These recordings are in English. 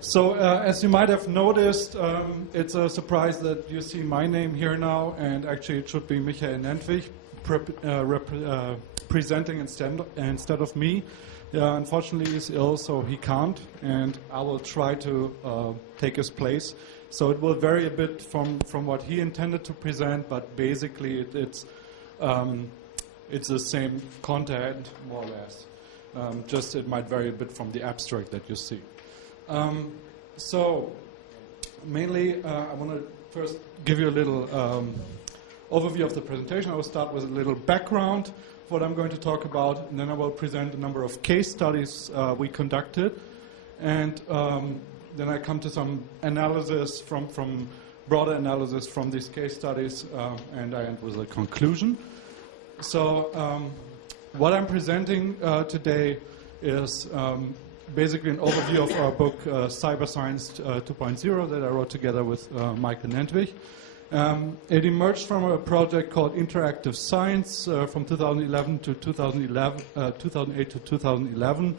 So as you might have noticed, it's a surprise that you see my name here now, and actually it should be Michael Nentwich presenting instead of me. Unfortunately, he's ill, so he can't, and I will try to take his place. So it will vary a bit from what he intended to present, but basically it's the same content, more or less. Just it might vary a bit from the abstract that you see. So mainly I want to first give you a little overview of the presentation. I will start with a little background, what I'm going to talk about, and then I will present a number of case studies we conducted, and then I come to some analysis from broader analysis from these case studies, and I end with a conclusion. So what I'm presenting today is basically an overview of our book CyberScience 2.0 that I wrote together with Michael Nentwich. It emerged from a project called Interactive Science from 2008 to 2011,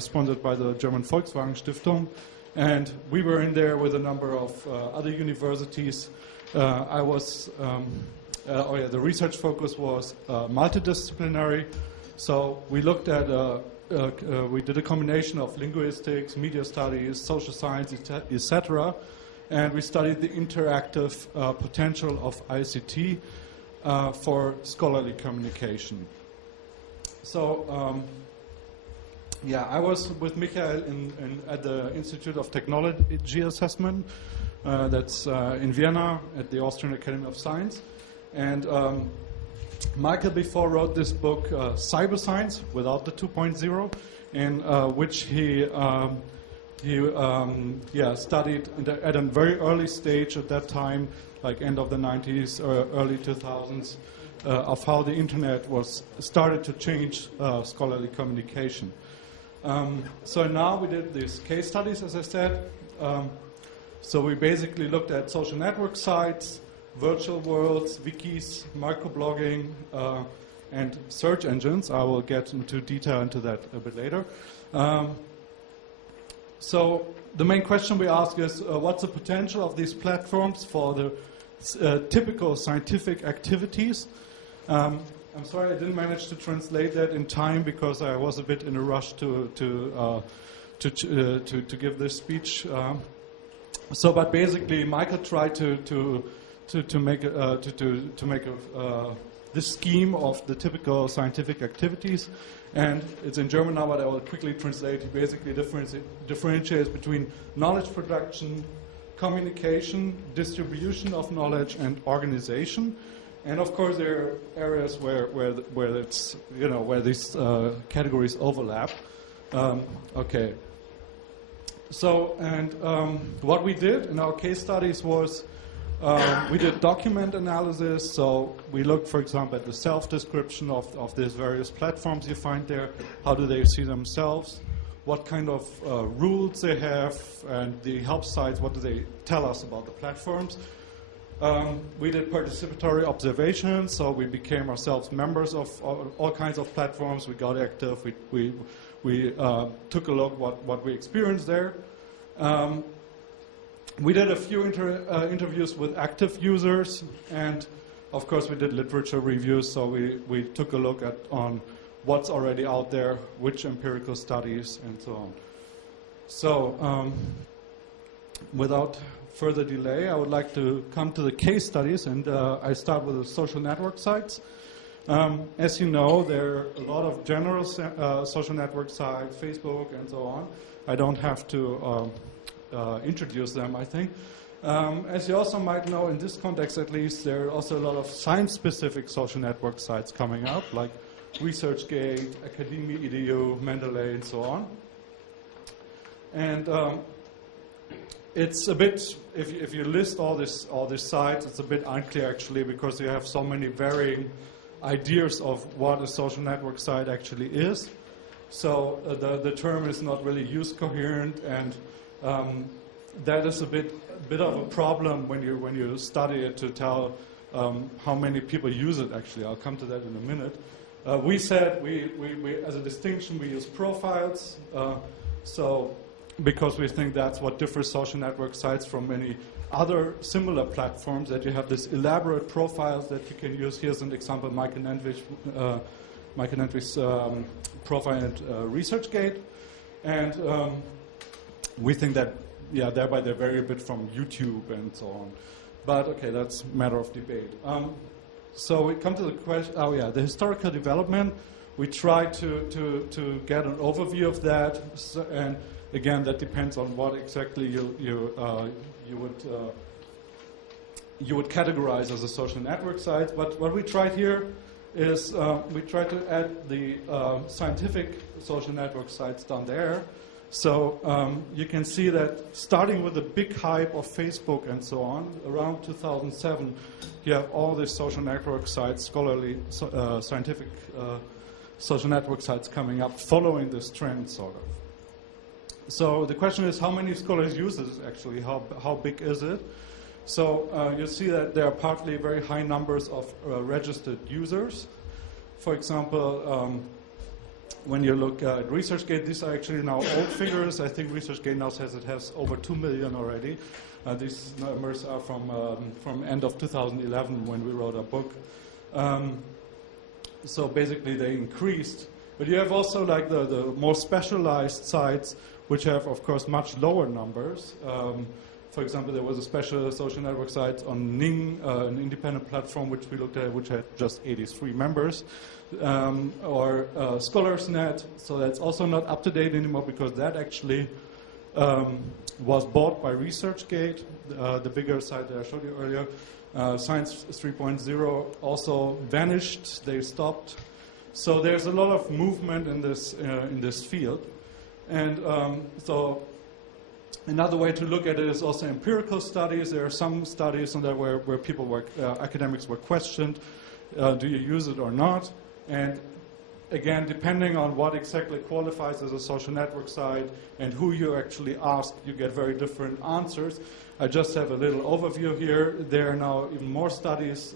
sponsored by the German Volkswagen Stiftung. And we were in there with a number of other universities. The research focus was multidisciplinary. So we looked at, we did a combination of linguistics, media studies, social science, etc. And we studied the interactive potential of ICT for scholarly communication. So, I was with Michael at the Institute of Technology Assessment, that's in Vienna at the Austrian Academy of Science. And Michael before wrote this book, CyberScience, without the 2.0, in which he studied at a very early stage at that time, like end of the 90s or early 2000s, of how the internet started to change scholarly communication. So now we did these case studies, as I said. So we basically looked at social network sites, virtual worlds, wikis, microblogging, and search engines. I will get into detail into that a bit later. So the main question we ask is, what's the potential of these platforms for the typical scientific activities? I'm sorry I didn't manage to translate that in time because I was a bit in a rush to give this speech. But basically, Michael tried to make this scheme of the typical scientific activities, and it's in German now, but I will quickly translate. He basically differentiates between knowledge production, communication, distribution of knowledge, and organization. And of course, there are areas where it's where these categories overlap. Okay. So, and what we did in our case studies was we did document analysis. So we looked, for example, at the self-description of these various platforms you find there. How do they see themselves? What kind of rules they have, and the help sites, what do they tell us about the platforms? We did participatory observations, so we became ourselves members of all kinds of platforms. We got active. We took a look what we experienced there. We did a few interviews with active users, and of course we did literature reviews. So we took a look on what's already out there, which empirical studies, and so on. So without further delay, I would like to come to the case studies, and I start with the social network sites. As you know, there are a lot of general social network sites, Facebook and so on. I don't have to introduce them, I think. As you also might know, in this context at least, there are also a lot of science-specific social network sites coming up, like ResearchGATE, Academia.edu, Mendeley, and so on. And it's a bit, if you list all these sites, it's a bit unclear actually, because you have so many varying ideas of what a social network site actually is. So the term is not really use coherent, and that is a bit of a problem when you study it to tell how many people use it actually. I'll come to that in a minute. We said we as a distinction we use profiles. So because we think that's what differs social network sites from many other similar platforms, that you have this elaborate profiles that you can use. Here's an example, Michael Nentwich's profile at ResearchGATE. And we think that, yeah, thereby they vary a bit from YouTube and so on. But okay, that's a matter of debate. So we come to the question, the historical development. We try to get an overview of that, and again, that depends on what exactly you would categorize as a social network site. But what we tried here is we tried to add the scientific social network sites down there. So you can see that starting with the big hype of Facebook and so on, around 2007, you have all these social network sites, scholarly, scientific social network sites coming up, following this trend, sort of. So the question is, how many scholars use this actually? How big is it? So you see that there are partly very high numbers of registered users. For example, when you look at ResearchGATE, these are actually now old figures. I think ResearchGATE now says it has over 2 million already. These numbers are from end of 2011 when we wrote our book. So basically they increased. But you have also like the more specialized sites, which have, of course, much lower numbers. For example, there was a special social network site on Ning, an independent platform which we looked at, which had just 83 members. Or ScholarsNet, so that's also not up to date anymore because that actually was bought by ResearchGATE, the bigger site that I showed you earlier. Science 3.0 also vanished, they stopped. So there's a lot of movement in this field. And so another way to look at it is also empirical studies. There are some studies on that where people were, academics were questioned, do you use it or not? And again, depending on what exactly qualifies as a social network site and who you actually ask, you get very different answers. I just have a little overview here. There are now even more studies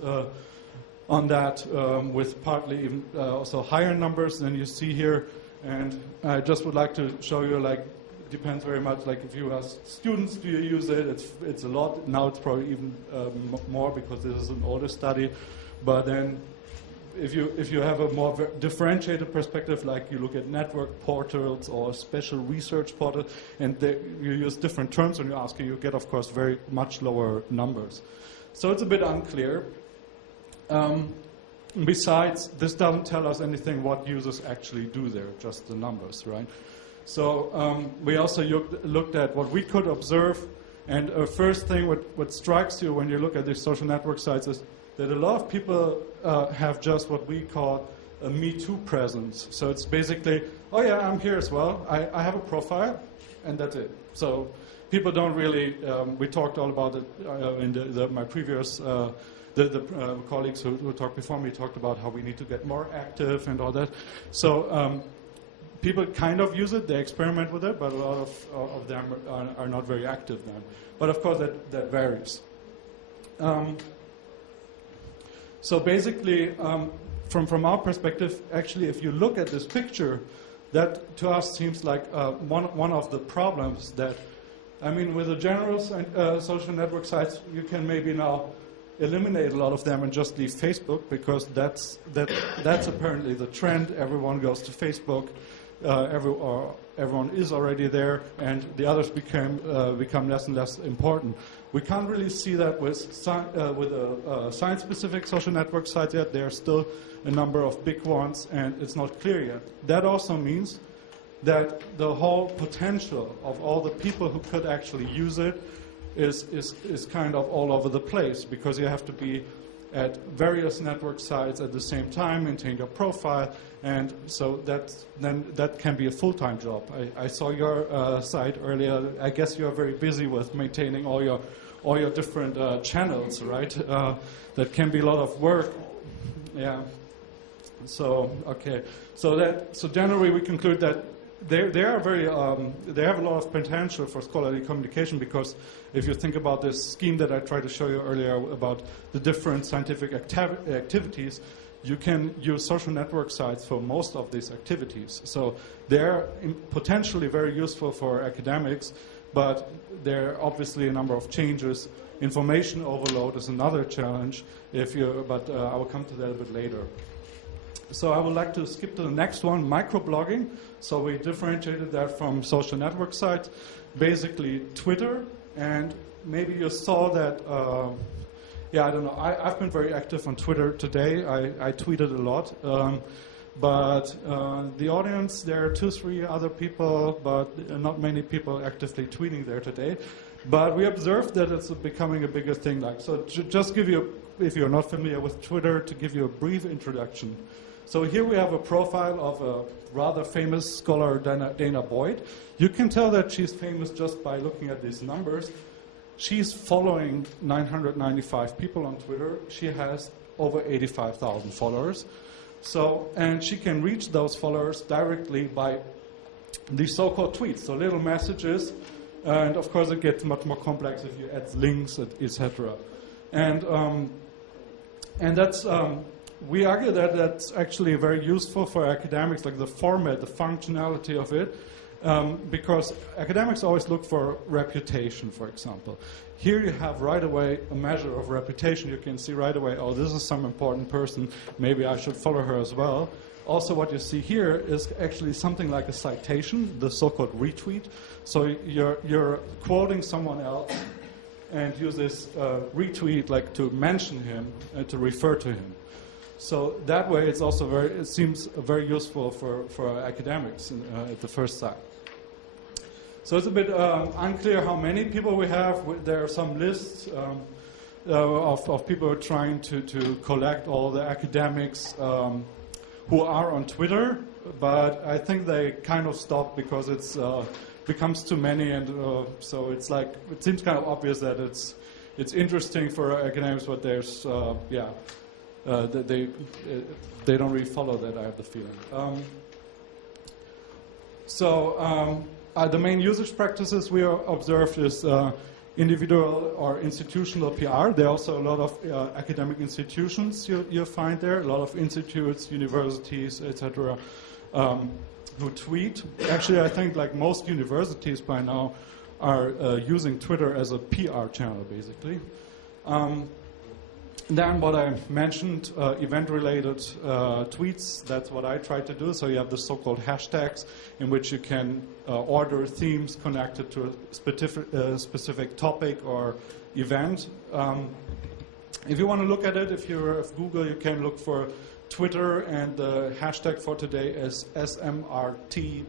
on that with partly even also higher numbers than you see here. And I just would like to show you, like, depends very much, like if you ask students, do you use it? It's a lot. Now it's probably even more because this is an older study. But then if you have a more differentiated perspective, like you look at network portals or special research portals, and you use different terms when you ask, you get, of course, very much lower numbers. So it's a bit unclear. Besides, this doesn't tell us anything what users actually do there, just the numbers, right? So we also looked at what we could observe, and first thing what strikes you when you look at these social network sites is that a lot of people have just what we call a Me Too presence. So it's basically, oh yeah, I'm here as well. I have a profile, and that's it. So people don't really, we talked all about it in my previous, the colleagues who talked before me talked about how we need to get more active and all that. So people kind of use it, they experiment with it, but a lot of them are not very active then. But of course that varies. So basically, from our perspective, actually, if you look at this picture, that to us seems like one of the problems that, I mean, with the general social network sites, you can maybe now eliminate a lot of them and just leave Facebook, because that's apparently the trend. Everyone goes to Facebook. Everyone is already there, and the others become less and less important. We can't really see that with science-specific social network sites yet. There are still a number of big ones, and it's not clear yet. That also means that the whole potential of all the people who could actually use it is kind of all over the place, because you have to be at various network sites at the same time, maintain your profile, and so that can be a full-time job. I saw your site earlier. I guess you're very busy with maintaining all your different channels, right? That can be a lot of work. Yeah. So okay. So generally we conclude that they have a lot of potential for scholarly communication, because if you think about this scheme that I tried to show you earlier about the different scientific activities, you can use social network sites for most of these activities. So they're potentially very useful for academics, but there are obviously a number of changes. Information overload is another challenge, but I will come to that a bit later. So I would like to skip to the next one, microblogging. So we differentiated that from social network sites, basically Twitter, and maybe you saw that, I don't know, I've been very active on Twitter today. I tweeted a lot. But the audience, there are 2-3 other people, but not many people actively tweeting there today. But we observed that it's becoming a bigger thing. So just give you, if you're not familiar with Twitter, to give you a brief introduction. So here we have a profile of a rather famous scholar, Dana Boyd. You can tell that she's famous just by looking at these numbers. She's following 995 people on Twitter. She has over 85,000 followers. So, and she can reach those followers directly by these so-called tweets, so little messages. And of course, it gets much more complex if you add links, etc. And that's we argue that that's actually very useful for academics, like the format, the functionality of it, because academics always look for reputation, for example. Here you have right away a measure of reputation. You can see right away, oh, this is some important person, maybe I should follow her as well. Also, what you see here is actually something like a citation, the so-called retweet. So you're quoting someone else and use this retweet like to mention him and to refer to him. So that way, it's also it seems very useful for academics at the first sight. So it's a bit unclear how many people we have. There are some lists of people who are trying to collect all the academics who are on Twitter, but I think they kind of stopped because it's becomes too many, and so it's like it seems kind of obvious that it's interesting for academics, but there's they don't really follow that, I have the feeling. The main usage practices we observed is individual or institutional PR. There are also a lot of academic institutions you find there, a lot of institutes, universities, etc., who tweet. Actually, I think like most universities by now are using Twitter as a PR channel, basically. Then what I mentioned, event-related tweets, that's what I try to do. So you have the so-called hashtags in which you can order themes connected to a specific topic or event. If you want to look at it, if you're of Google, you can look for Twitter, and the hashtag for today is SMRTBC.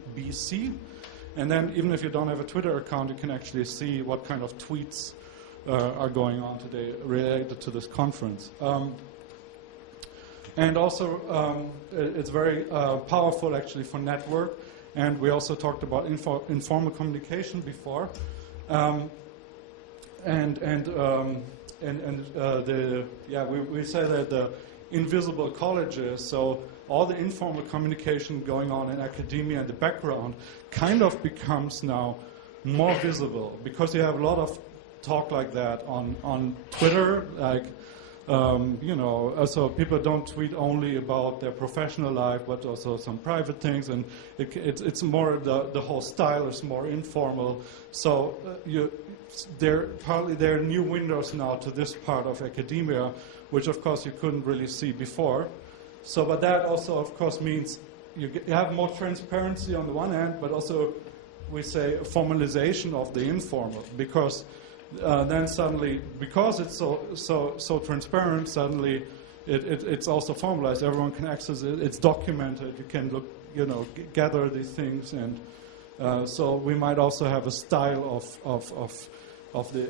And then even if you don't have a Twitter account, you can actually see what kind of tweets are going on today related to this conference. And also, it's very powerful actually for network. And we also talked about informal communication before. We say that the invisible colleges, so all the informal communication going on in academia in the background kind of becomes now more visible because you have a lot of talk like that on Twitter, like, so people don't tweet only about their professional life, but also some private things, and it's more, the whole style is more informal. So there are new windows now to this part of academia, which of course you couldn't really see before. So, but that also of course means you have more transparency on the one hand, but also we say a formalization of the informal, because then suddenly, because it's so transparent, suddenly it's also formalized. Everyone can access it. It's documented. You can look, gather these things, and so we might also have a style of the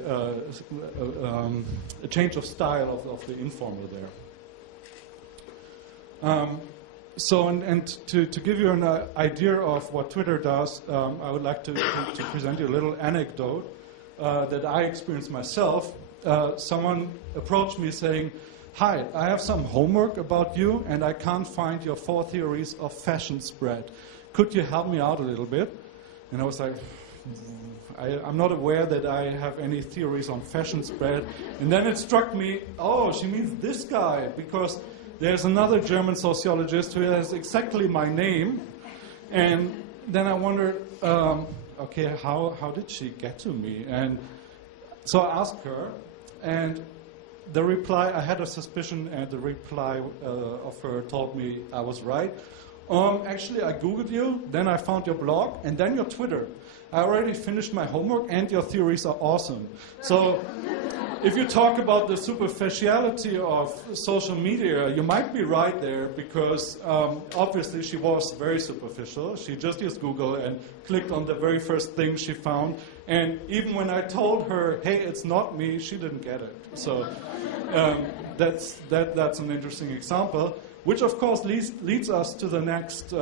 a change of style of the informal there. To give you an idea of what Twitter does, I would like to present you a little anecdote that I experienced myself. Someone approached me saying, "Hi, I have some homework about you, and I can't find your 4 theories of fashion spread. Could you help me out a little bit?" And I was like, I'm not aware that I have any theories on fashion spread. And then it struck me, oh, she means this guy, because there's another German sociologist who has exactly my name. And then I wondered, okay, how did she get to me? And so I asked her, and the reply, I had a suspicion, and the reply of her told me I was right. Actually, I Googled you, then I found your blog, and then your Twitter. I already finished my homework, and your theories are awesome. So if you talk about the superficiality of social media, you might be right there, because obviously she was very superficial. She just used Google and clicked on the very first thing she found. And even when I told her, hey, it's not me, she didn't get it. So that's an interesting example, which of course leads us to the next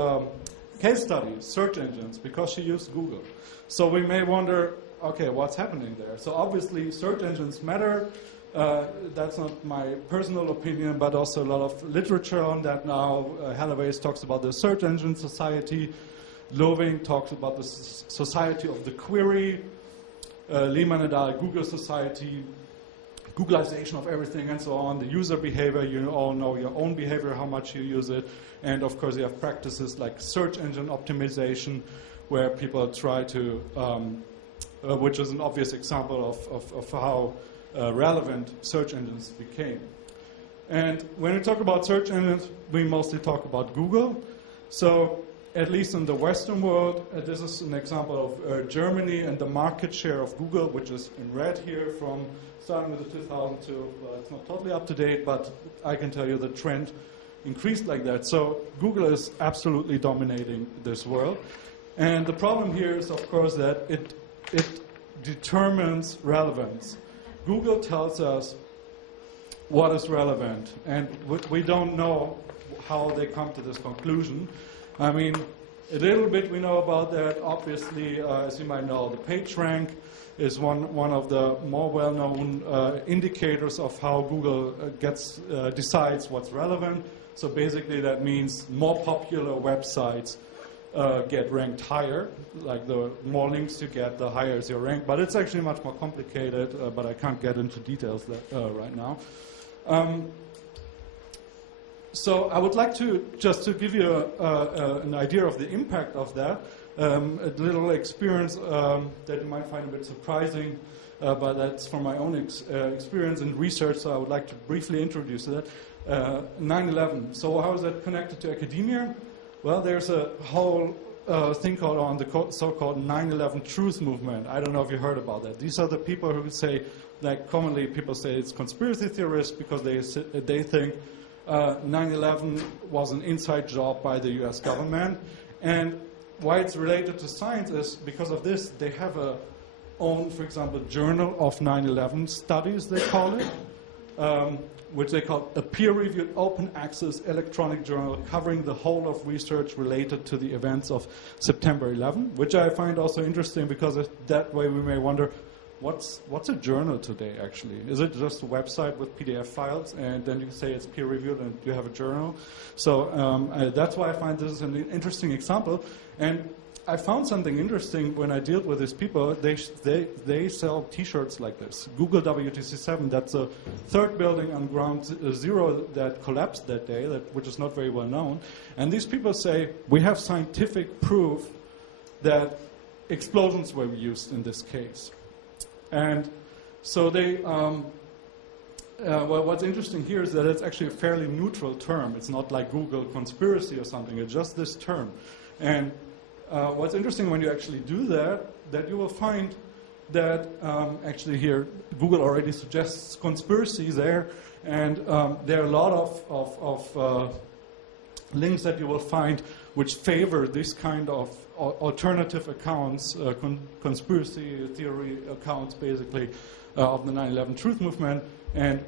case study, search engines, because she used Google. So we may wonder, okay, what's happening there? So obviously search engines matter. That's not my personal opinion, but also a lot of literature on that now. Hallaways talks about the search engine society. Loving talks about the society of the query. Lehman et al., Google society, Googleization of everything and so on. The user behavior, you all know your own behavior, how much you use it. And of course you have practices like search engine optimization, where people try to, which is an obvious example of how relevant search engines became. And when we talk about search engines, we mostly talk about Google. So at least in the Western world, this is an example of Germany and the market share of Google, which is in red here from starting with the 2002. Well, it's not totally up to date, but I can tell you the trend increased like that. So Google is absolutely dominating this world. And the problem here is, of course, that it determines relevance. Google tells us what is relevant, and we don't know how they come to this conclusion. I mean, a little bit we know about that. Obviously, as you might know, the PageRank is one of the more well-known indicators of how Google decides what's relevant. So basically that means more popular websites get ranked higher. Like the more links you get, the higher is your rank. But it's actually much more complicated, but I can't get into details right now. So I would like to just to give you an idea of the impact of that. A little experience that you might find a bit surprising, but that's from my own experience in research, so I would like to briefly introduce that. 9/11. So how is that connected to academia? Well, there's a whole thing called on the so-called 9/11 truth movement. I don't know if you heard about that. These are the people who say, like commonly people say it's conspiracy theorists because they think 9/11 was an inside job by the US government. And why it's related to science is because of this, they have a own, for example, journal of 9/11 studies, they call it, which they call a peer-reviewed open access electronic journal covering the whole of research related to the events of September 11, which I find also interesting because that way we may wonder, what's a journal today actually? Is it just a website with PDF files and then you say it's peer-reviewed and you have a journal? So that's why I find this an interesting example. And I found something interesting when I dealt with these people. They sell T-shirts like this. Google WTC7, that's a third building on ground zero that collapsed that day, which is not very well known. And these people say, we have scientific proof that explosions were used in this case. And so they, well, what's interesting here is that it's actually a fairly neutral term. It's not like Google conspiracy or something. It's just this term. And what's interesting when you actually do that you will find that actually here Google already suggests conspiracy there, and there are a lot of links that you will find which favor this kind of alternative accounts, conspiracy theory accounts basically of the 9/11 truth movement, and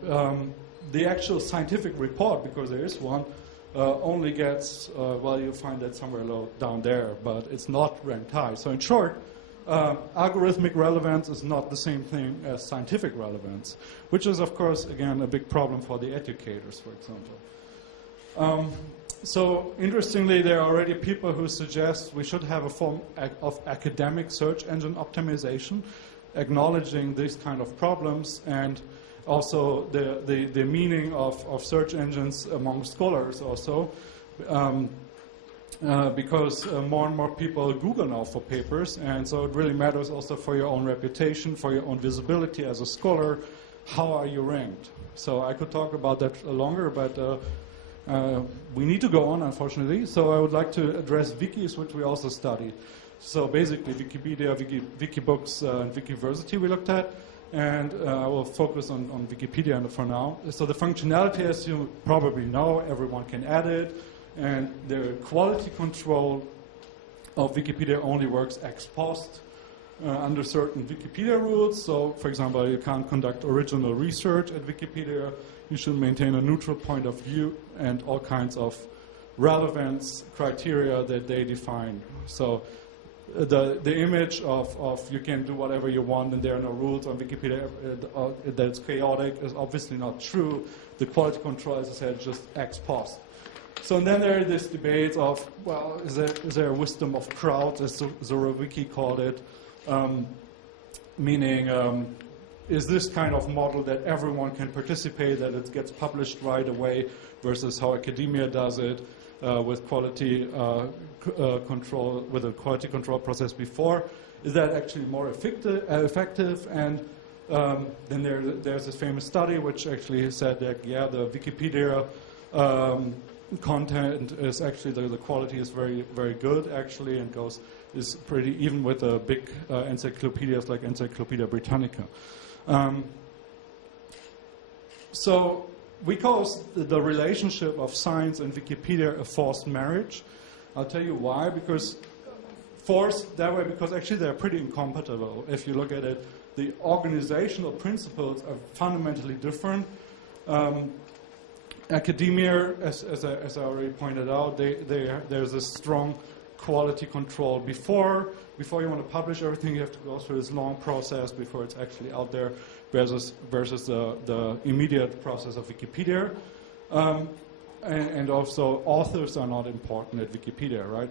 the actual scientific report, because there is one, only gets, well, you'll find that somewhere low down there, but it's not ranked high. So in short, algorithmic relevance is not the same thing as scientific relevance, which is, of course, again, a big problem for the educators, for example. So interestingly, there are already people who suggest we should have a form of academic search engine optimization, acknowledging these kind of problems, and also the meaning of search engines among scholars also. Because more and more people Google now for papers, and so it really matters also for your own reputation, for your own visibility as a scholar. How are you ranked? So I could talk about that longer, but we need to go on, unfortunately. So I would like to address wikis, which we also study. So basically, Wikipedia, Wikibooks, and Wikiversity we looked at, and I will focus on Wikipedia for now. So the functionality, as you probably know, everyone can add it. And the quality control of Wikipedia only works ex post under certain Wikipedia rules. So, for example, you can't conduct original research at Wikipedia. You should maintain a neutral point of view and all kinds of relevance criteria that they define. So the image of you can do whatever you want and there are no rules on Wikipedia, that's chaotic, is obviously not true. The quality control, as I said, is just ex post. So and then there are these debates of, well, is there a wisdom of crowds, as Zorowicki called it, meaning is this kind of model that everyone can participate, that it gets published right away, versus how academia does it with quality control, with a quality control process before? Is that actually more effective? And then there's this famous study which actually said that, yeah, the Wikipedia content is actually, the quality is very, very good actually, and is pretty even with the big encyclopedias like Encyclopedia Britannica. So we call the relationship of science and Wikipedia a forced marriage. I'll tell you why. Because forced that way, because actually they're pretty incompatible. If you look at it, the organizational principles are fundamentally different. Academia, as I already pointed out, there's a strong quality control. Before you want to publish everything, you have to go through this long process before it's actually out there, versus the immediate process of Wikipedia. And also, authors are not important at Wikipedia, right?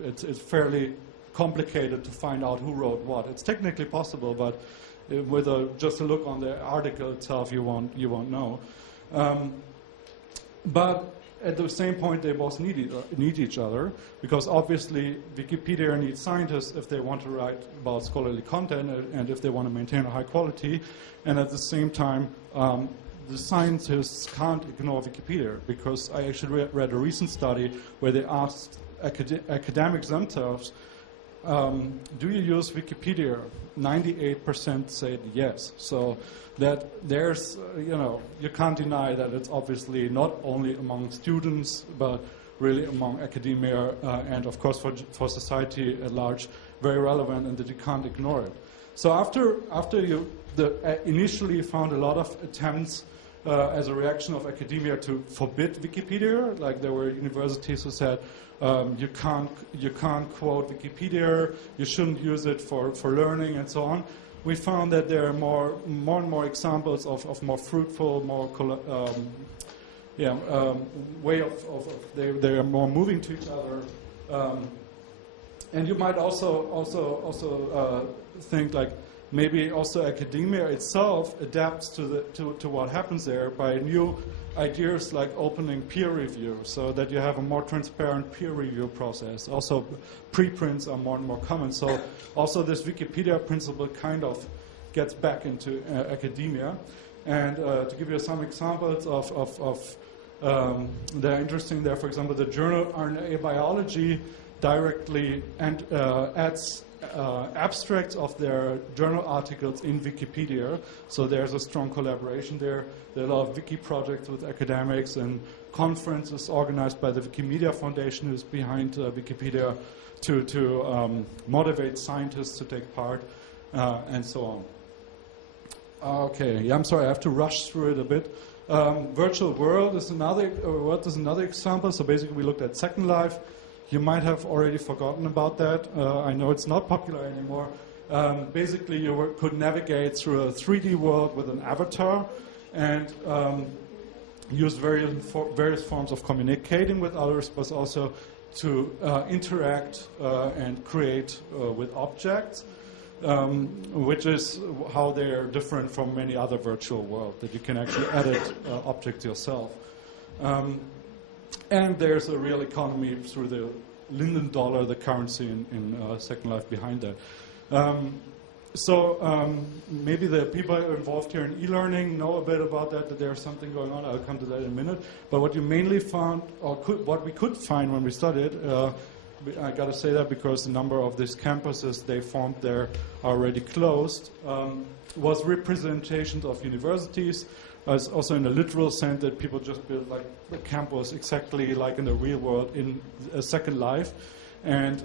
It's fairly complicated to find out who wrote what. It's technically possible, but with just a look on the article itself, you won't know. But at the same point, they both need each other, because obviously Wikipedia needs scientists if they want to write about scholarly content and if they want to maintain a high quality. And at the same time, the scientists can't ignore Wikipedia, because I actually read a recent study where they asked academics themselves, do you use Wikipedia? 98% said yes. So that there's, you can't deny that it's obviously not only among students, but really among academia and, of course, for society at large, very relevant, and that you can't ignore it. So after you initially found a lot of attempts as a reaction of academia to forbid Wikipedia, like there were universities who said, you can't quote Wikipedia, you shouldn't use it for learning and so on. We found that there are more and more examples of more fruitful, more way of they are more moving to each other. And you might also think like maybe also academia itself adapts to what happens there by new ideas like opening peer review, so that you have a more transparent peer review process. Also, preprints are more and more common. So also this Wikipedia principle kind of gets back into academia. And to give you some examples of that are interesting there, for example, the journal RNA Biology directly adds abstracts of their journal articles in Wikipedia, so there's a strong collaboration there. There are a lot of wiki projects with academics and conferences organized by the Wikimedia Foundation, who's behind Wikipedia, to motivate scientists to take part, and so on. Okay, yeah, I'm sorry, I have to rush through it a bit. Virtual World is another example. So basically we looked at Second Life. You might have already forgotten about that. I know it's not popular anymore. Basically, you could navigate through a 3D world with an avatar and use various forms of communicating with others, but also to interact and create with objects. which is how they're different from many other virtual worlds, that you can actually edit objects yourself. And there's a real economy through the Linden dollar, the currency in Second Life behind that. Maybe the people involved here in e-learning know a bit about that there's something going on. I'll come to that in a minute. But what you mainly found, or what we could find when we studied, I got to say that because the number of these campuses they formed there are already closed, was representations of universities, as also in a literal sense that people just built like a campus exactly like in the real world in a Second Life. And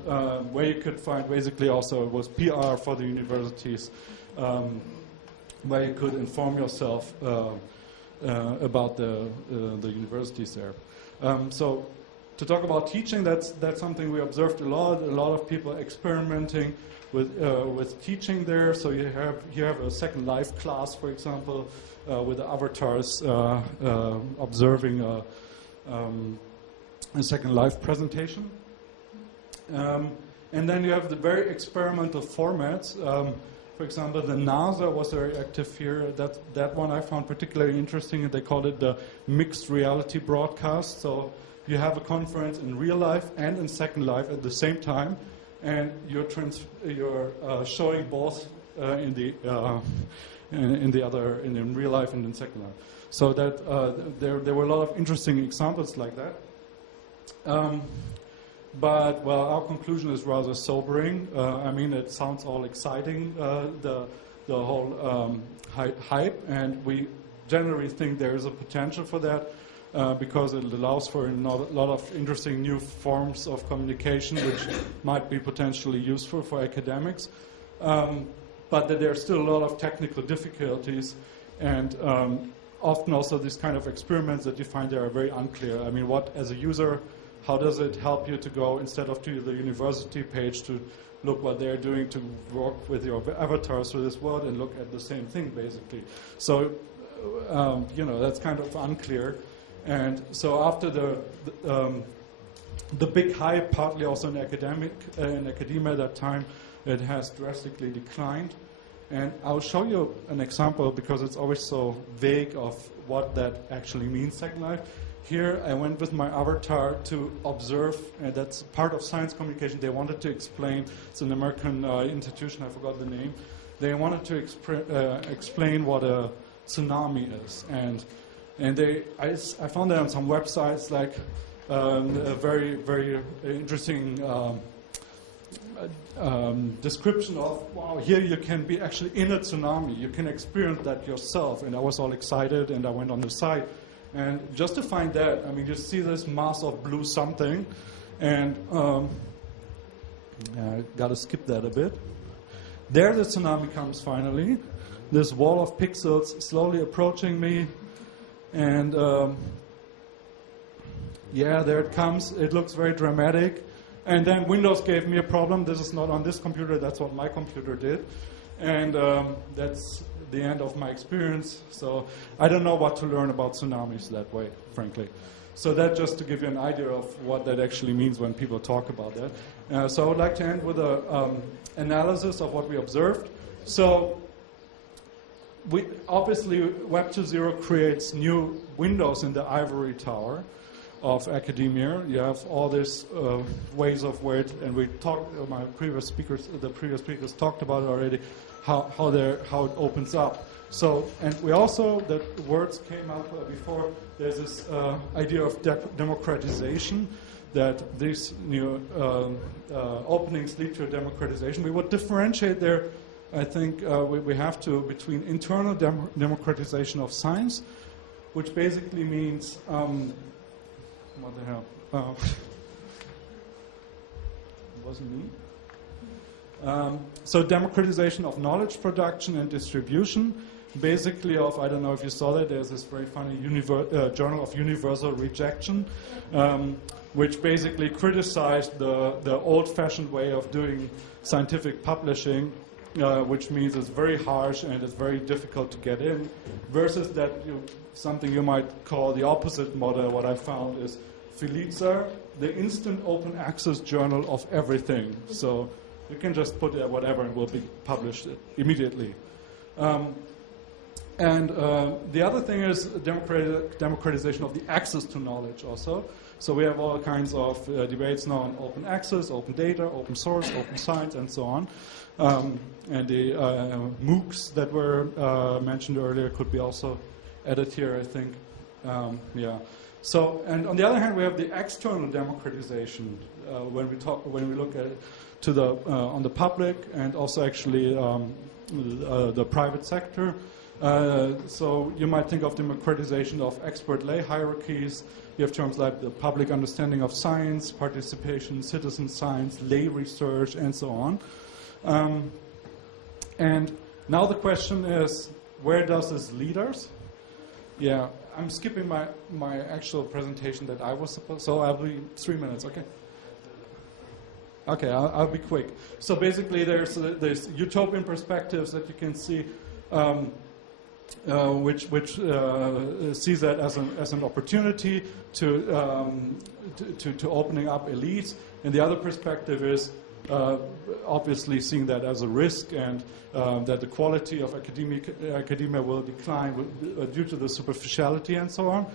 where you could find basically also was PR for the universities, where you could inform yourself about the universities there. So to talk about teaching, that's something we observed a lot of people experimenting with teaching there. So you have a Second Life class, for example, with the avatars observing a Second Life presentation. And then you have the very experimental formats. For example, the NASA was very active here. That one I found particularly interesting. They called it the mixed reality broadcast. So you have a conference in real life and in Second Life at the same time, and you're showing both in real life and in Second Life. So that there were a lot of interesting examples like that. But, well, our conclusion is rather sobering. I mean, it sounds all exciting, the whole hype, and we generally think there is a potential for that because it allows for a lot of interesting new forms of communication which might be potentially useful for academics. But that there are still a lot of technical difficulties, and often also these kind of experiments that you find there are very unclear. I mean, what, as a user, how does it help you to go, instead of to the university page, to look what they're doing, to work with your avatars through this world and look at the same thing, basically. So, that's kind of unclear. And so after the big hype, partly also in academia at that time, it has drastically declined. And I'll show you an example because it's always so vague of what that actually means, Second Life. Here I went with my avatar to observe, and that's part of science communication. They wanted to explain, it's an American institution, I forgot the name. They wanted to explain what a tsunami is. And I found that on some websites, like a very, very interesting description of, wow, here you can be actually in a tsunami. You can experience that yourself. And I was all excited, and I went on the site. And just to find that, I mean, you see this mass of blue something, and I got to skip that a bit. There the tsunami comes finally. This wall of pixels slowly approaching me, and there it comes. It looks very dramatic. And then Windows gave me a problem. This is not on this computer. That's what my computer did. And that's the end of my experience. So I don't know what to learn about tsunamis that way, frankly. So that just to give you an idea of what that actually means when people talk about that. So I would like to end with an analysis of what we observed. So obviously Web 2.0 creates new windows in the ivory tower of academia. You have all these ways of word, and we talked. The previous speakers talked about it already. How it opens up. So, and we also, the words came up before, there's this idea of democratization, that these new openings lead to a democratization. We would differentiate there, I think, we have to, between internal democratization of science, which basically means, what the hell? It wasn't me. So democratization of knowledge production and distribution, basically of, I don't know if you saw that, there's this very funny Journal of Universal Rejection, which basically criticized the old-fashioned way of doing scientific publishing, which means it's very harsh and it's very difficult to get in, versus that something you might call the opposite model. What I found is Feliza, the instant open access journal of everything. So You can just put whatever and it will be published immediately. And the other thing is democratization of the access to knowledge also. So we have all kinds of debates now on open access, open data, open source, open science, and so on. And the MOOCs that were mentioned earlier could be also added here, I think. Yeah. So, and on the other hand, we have the external democratization when we look at it to the on the public and also actually the private sector. So you might think of democratization of expert-lay hierarchies. You have terms like the public understanding of science, participation, citizen science, lay research, and so on. And now the question is, where does this lead us? Yeah, I'm skipping my actual presentation that I was supposed, so I'll be 3 minutes, okay? Okay, I'll be quick. So basically there's utopian perspectives that you can see which sees that as an opportunity to opening up elites, and the other perspective is obviously seeing that as a risk, and that the quality of academia will decline due to the superficiality and so on.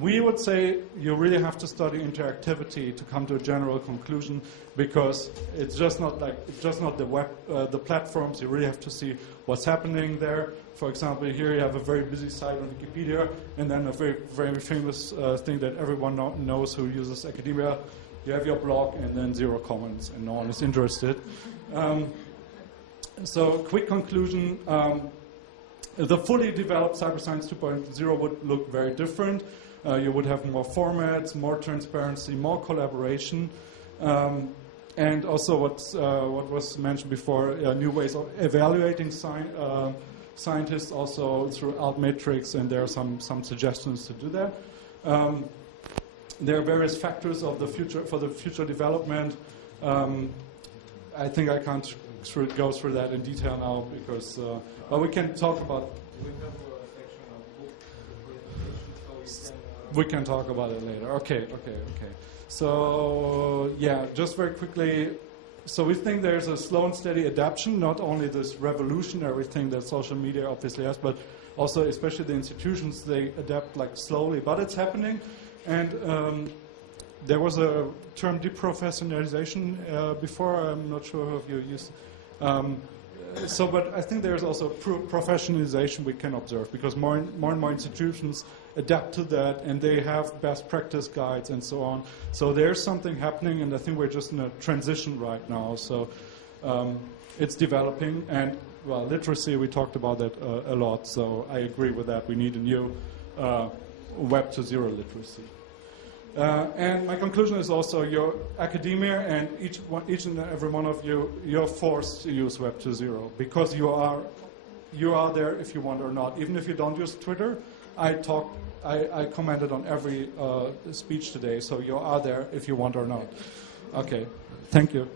We would say you really have to study interactivity to come to a general conclusion, because it's just not the web, the platforms. You really have to see what's happening there. For example, here you have a very busy site on Wikipedia, and then a very, very famous thing that everyone knows who uses academia. You have your blog, and then 0 comments, and no one is interested. So, quick conclusion. The fully developed CyberScience 2.0 would look very different. You would have more formats, more transparency, more collaboration, and also what was mentioned before, new ways of evaluating scientists also through altmetrics, and there are some suggestions to do that. There are various factors of the future development. I think I can't go through that in detail now, because but we can talk about. We can talk about it later. Okay. So yeah, just very quickly. So we think there's a slow and steady adaptation, not only this revolutionary thing that social media obviously has, but also especially the institutions, they adapt like slowly, but it's happening. And there was a term deprofessionalization before. I'm not sure if you used. But I think there's also professionalization we can observe, because more and more institutions adapt to that, and they have best practice guides and so on. So there's something happening, and I think we're just in a transition right now. So it's developing, and well, literacy, we talked about that a lot. So I agree with that. We need a new Web to Zero literacy. And my conclusion is also your academia and each and every one of you, you're forced to use Web 2.0, because you are there if you want or not. Even if you don't use Twitter, I commented on every speech today, so you are there if you want or not. Okay, thank you.